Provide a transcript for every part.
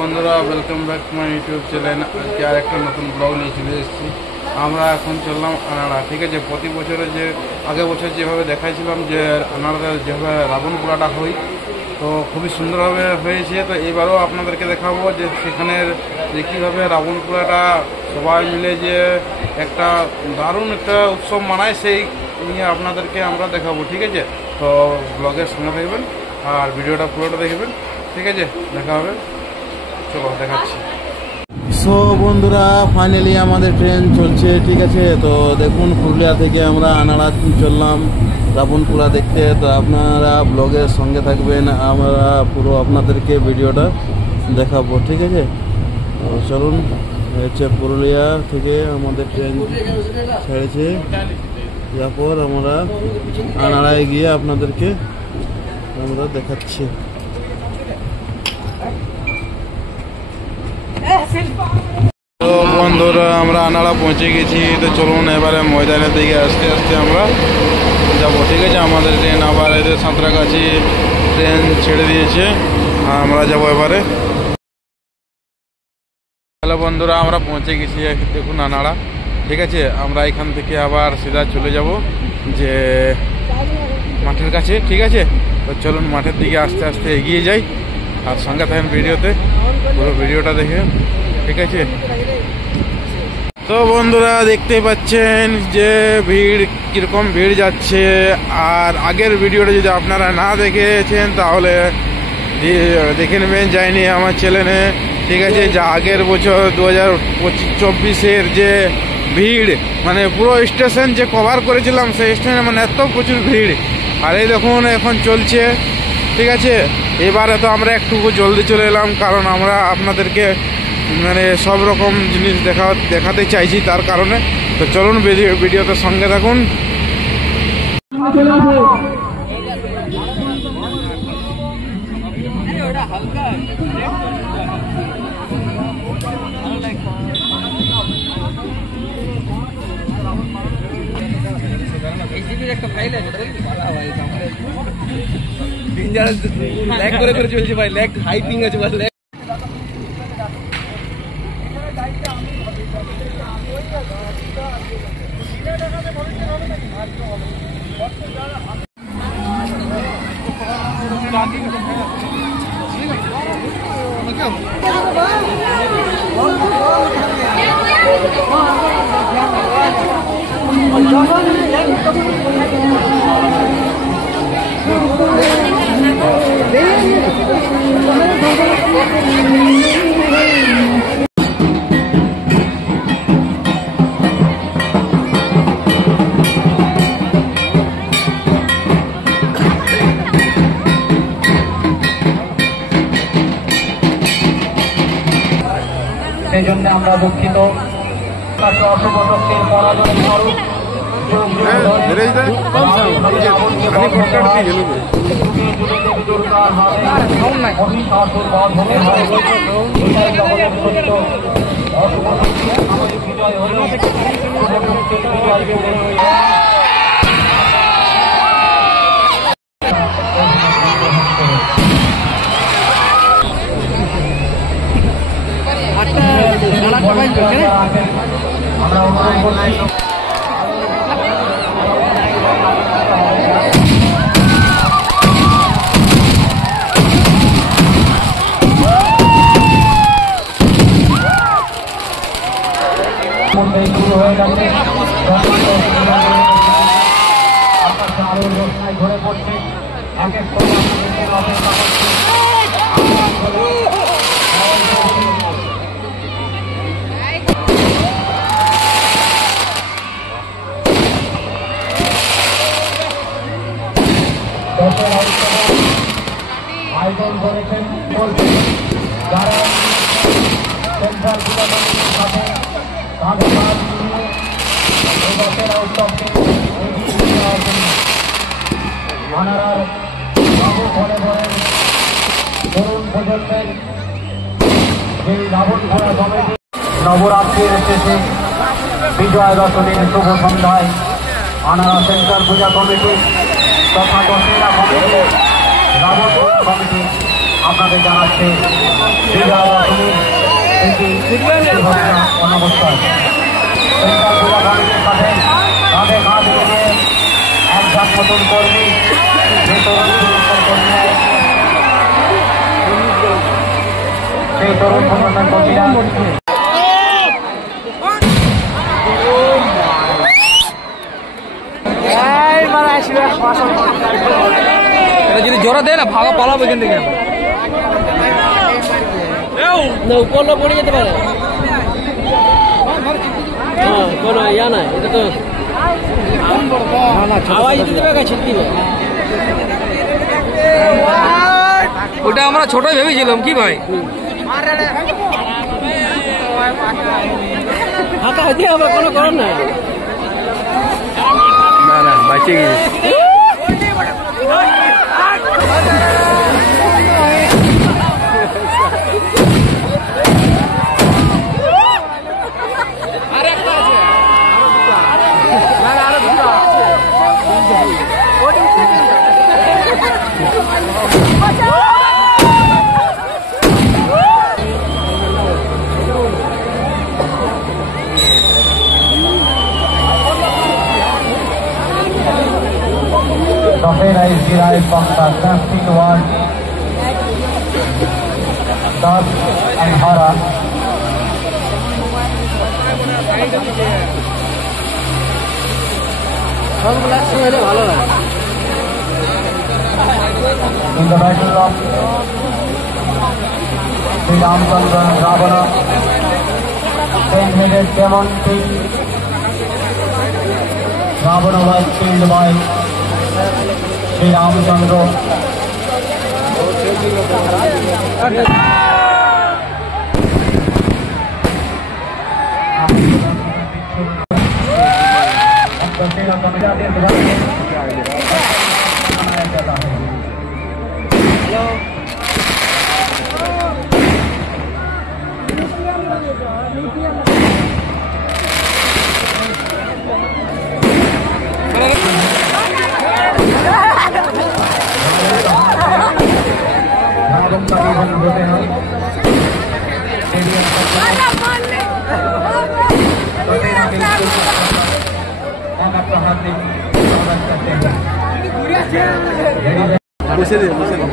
বন্ধুরা, welcome back to my YouTube channel. আজকে আর একটা নতুন ব্লগ নিয়ে চলে এসেছি। আমরা এখন চললাম আনাড়া। ঠিক আছে, প্রতি বছরে যে আগের বছর যেভাবে দেখাইছিলাম যে আনাড়াতে যেভাবে রাবণ পোড়াটা হয়, তো খুবই সুন্দরভাবে হয়েছে। তো এবারও আপনাদেরকে দেখাবো যে সেখানের যে কীভাবে রাবণ পোড়াটা সবাই মিলে যে একটা দারুণ একটা উৎসব মানায়, সেই নিয়ে আপনাদেরকে আমরা দেখাবো। ঠিক আছে, তো ব্লগের সঙ্গে থাকবেন আর ভিডিওটা পুরোটা দেখবেন। ঠিক আছে, দেখা হবে, চলো দেখাচ্ছি। সো বন্ধুরা, ফাইনালি আমাদের ট্রেন চলছে। ঠিক আছে, তো দেখুন পুরুলিয়া থেকে আমরা আনাড়া চললাম রাবণপুরা দেখতে। তো আপনারা ব্লগের সঙ্গে থাকবেন, আমরা পুরো আপনাদেরকে ভিডিওটা দেখাবো। ঠিক আছে, চলুন। হচ্ছে পুরুলিয়া থেকে আমাদের ট্রেন ছেড়েছে, তারপর আমরা আনাড়ায় গিয়ে আপনাদেরকে আমরা দেখাচ্ছি। তো বন্ধুরা, আমরা আনাড়া পৌঁছে গেছি। তো চলুন এবারে ময়দানের দিকে আস্তে আস্তে আমরা যাবো। ঠিক আছে, আমাদের ট্রেন আবার এদের সাঁতরাগাছি ট্রেন ছেড়ে দিয়েছে, আমরা যাবো এবারে। হ্যালো বন্ধুরা, আমরা পৌঁছে গেছি দেখুন আনাড়া। ঠিক আছে, আমরা এখান থেকে আবার সিধা চলে যাব যে মাঠের কাছে। ঠিক আছে, তো চলুন মাঠের দিকে আস্তে আস্তে এগিয়ে যাই, আর সঙ্গে থাকেন ভিডিওতে, পুরো ভিডিওটা দেখে। ঠিক আছে, তো বন্ধুরা দেখতে পাচ্ছেন যে ভিড় কীরকম ভিড় যাচ্ছে। আর আগের ভিডিওটা যদি আপনারা না দেখেছেন তাহলে দেখে নেবেন, যায়নি আমার চ্যানেলে। ঠিক আছে, যা আগের বছর 2024-এর যে ভিড়, মানে পুরো স্টেশন যে কভার করেছিলাম, সেই স্টেশনে মানে এত প্রচুর ভিড়। আর এই দেখুন এখন চলছে। ঠিক আছে, এবারে তো আমরা একটু জলদি চলে এলাম, কারণ আমরা আপনাদেরকে মানে সব রকম জিনিস দেখাতে চাইছি, তার কারণে। তো চলুন ভিডিওতে সঙ্গে থাকুন। একটা ফাইল আছে ল্যাগ করে করে চলছে ভাই, ল্যাগ হাইপিং আছে ভাই। সেই জন্য আমরা দুঃখিত। অশুভ শক্তির পরাজয় স্বরূপ আমরা অনুরোধ করছি শুরু হয়ে গেছে। আকাশে আলোর রোশনাই ঘুরে পড়ছে, এক এক করে অপেক্ষা করছে। আয়োজন করেছেন বলছেন যারা সেন্ট্রাল টুর্নামেন্টের সাথে কাঁধে কাঁধ মিলিয়ে এই দশেরা উৎসবকে এগিয়ে নিয়ে যাওয়ার জন্য আনাড়ার বাবু ঘরে ঘরে তরুণ প্রজন্মের যে রাবণ পোড়া কমিটি নবরাত্রির শেষে বিজয়া দশমীর শুভ সন্ধ্যায় আনাড়া সেন্ট্রাল পূজা কমিটি তথা দশেরা কমিটি রাবণ কমিটি আপনাদের জানাচ্ছে বিজয়া দশমী অনবস্থায় সেন্ট্রাল পূজা কমিটির সাথে কাঁধে কাঁধ মিলিয়ে একজন নতুন কর্মী যে তরুণ কর্মীরা সেই তরুণ সংগঠন কর্মীরা যদি জোড়া দেয় না ভাগা পালাবো এখান থেকে উপরটা পড়ে যেতে পারে কোনো ইয়া নাই এটা তো আওয়াজ দিতে পারে ছিটকি ওটা আমরা ছোট ভেবেছিলাম কি ভাই ফাঁকা হতে হবে কোনো করার না না না বাঁচে গিয়েছে Safera is derived from the Sanskrit word Das and Hara. In the battle of Sri Ramchandra and Ravana, 10-headed demon king Ravana was killed by Sri Ramchandra. বসে দে বসে দে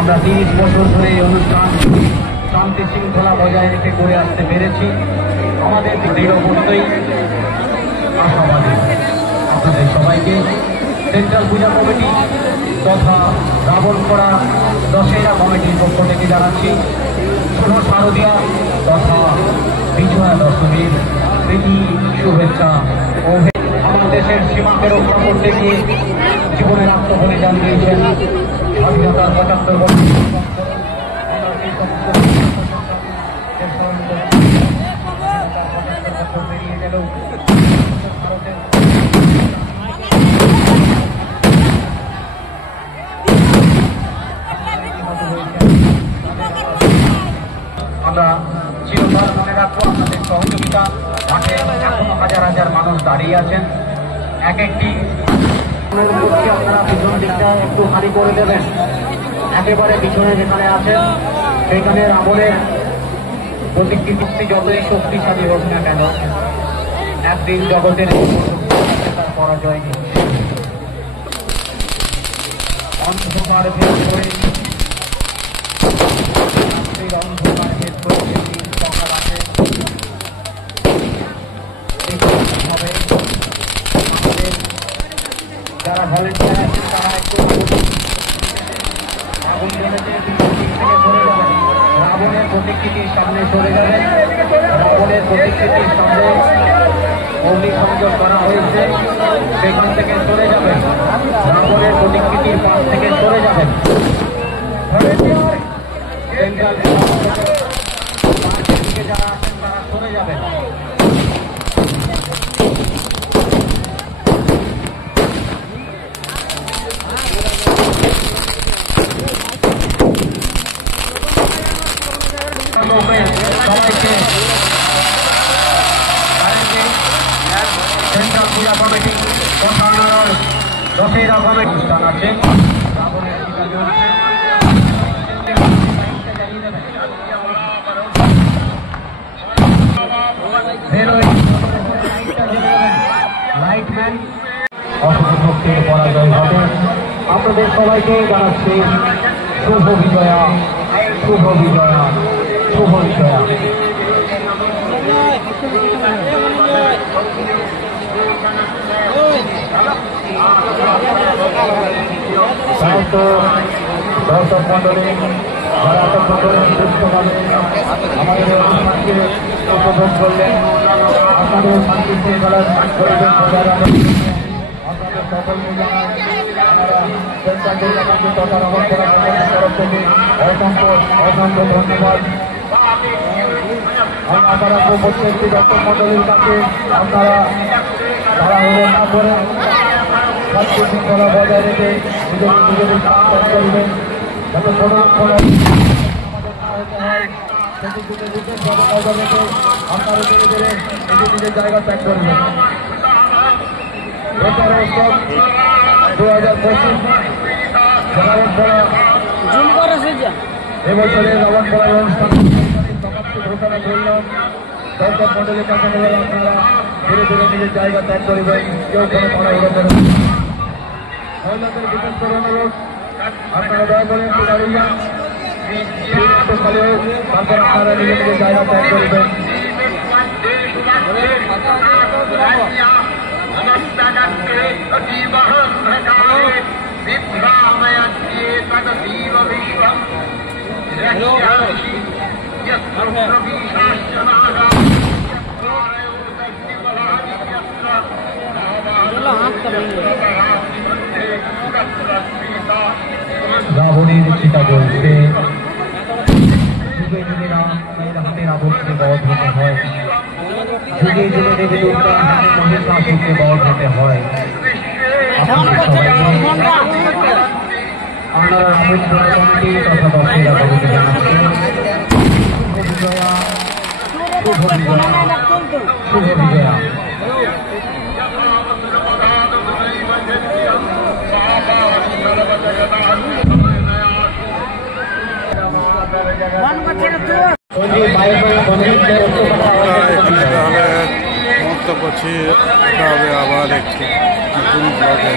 আমরা 30 বছর ধরে এই অনুষ্ঠান শান্তি শৃঙ্খলা বজায় রেখে করে আসতে পেরেছি। আমাদের দৃঢ় মতোই আশাবাদী আপনাদের সবাইকে সেন্ট্রাল পূজা কমিটি তথা রাবণখোড়া দশেরা কমিটির পক্ষ থেকে জানাচ্ছি শুভ শারদীয়া তথা বিজয়া দশমীর প্রীতি শুভেচ্ছা ও আমার দেশের সীমাকে রক্ষা করতে গিয়ে জীবনের আত্মবলিদান দিয়েছেন স্বাধীনতার ৭৫ বছর পেরিয়ে গেলেও ভারতের আমরা চিরকাল মনে রাখবো আপনাদের সহযোগিতা। মাঠে এখনো হাজার হাজার মানুষ দাঁড়িয়ে আছেন। এক একটি আপনারা পিছন দিকটা একটু খালি করে দেবেন। একেবারে পিছনে যেখানে আছেন সেখানে রাবণের প্রতিকৃতি যতই শক্তিশালী হোক না কেন একদিন জগতের তার পরাজয় নেই। অন্ধকার ভেদ করে অন্ধকার ভেদ করে সকাল আছে যারা ভলেন্টিয়ার আছেন তারা একটু আগুন জ্বলেছে থেকে সরে যাবেন। রাবণের প্রতিকৃতির সামনে সরে যাবেন। রাবণের প্রতিকৃতির সামনে অগ্নিসংযোগ করা হয়েছে সেখান থেকে সরে যাবেন। রাবণের প্রতিকৃতির পাশ থেকে সরে যাবেন। সেন্ট্রাল দিকে যারা আছেন তারা সরে যাবেন। সবাইকে সেন্ট্রাল পূজা কমিটি প্রধানের 10 রকমের অনুষ্ঠান আছে। রাবণের টিকা চলছে। লাইটম্যান অসুবিধা পরাজয় হবে। আপনাদের সবাইকে জানাচ্ছি শুভ বিজয়া, শুভ বিজয়া, শুভ বিজয়া। দর্শক মন্ডলী যারা এতক্ষণ সুস্থভাবে আমাদের অনুষ্ঠানকে উপভোগ করলেন, আপনাদের শান্তি শৃঙ্খলার পরিবেশ বজায় রাখেন। আপনাদের সকলকে জানাই আপনারা চেষ্টা করলে আমাদের তথা রহমান তরফ থেকে অসংখ্য অসংখ্য ধন্যবাদ। আপনারা প্রত্যেকটি দর্শক মন্ডলীর কাছে আপনারা তাড়াহুড়ো না করে শান্তি শৃঙ্খলা বজায় রেখে নিজেদের কাজ করবেন, যাতে কোনো আপনারা ধীরে ধীরে নিজের জায়গা ত্যাগ করবেন। 2025 এবছরের রাবণ পোড়ার অনুষ্ঠান সমাপ্তি ঘোষণা করলাম। দর্শক মন্ডলীর কাছে আপনারা ধীরে ধীরে নিজের জায়গা ত্যাগ করবেন। কেউ কোনো পড়াশোনা করবেন। মহিলাদের বিশেষ করে অনুরোধ, আপনারা দয়া করে একটু দাঁড়িয়ে যান। তারপর আপনারা নিজের নিজের জায়গা ত্যাগ করবেন। রাবণের চিতা জ্বলছে। যুগে যুগে হাতে রাবণকে বধ হতে হয়। যুগে যুগে দেবী দুর্গা মহিষাসুরকে বধ হতে হয়। আপনারা রাবণ পোড়া কমিটি তথা দর্শীরা কমিটি জানাচ্ছি শুভ বিজয়া, শুভ বিজয়া, শুভ বিজয়া। সমাপ্ত করছি। হবে আবার একটি ব্লগে।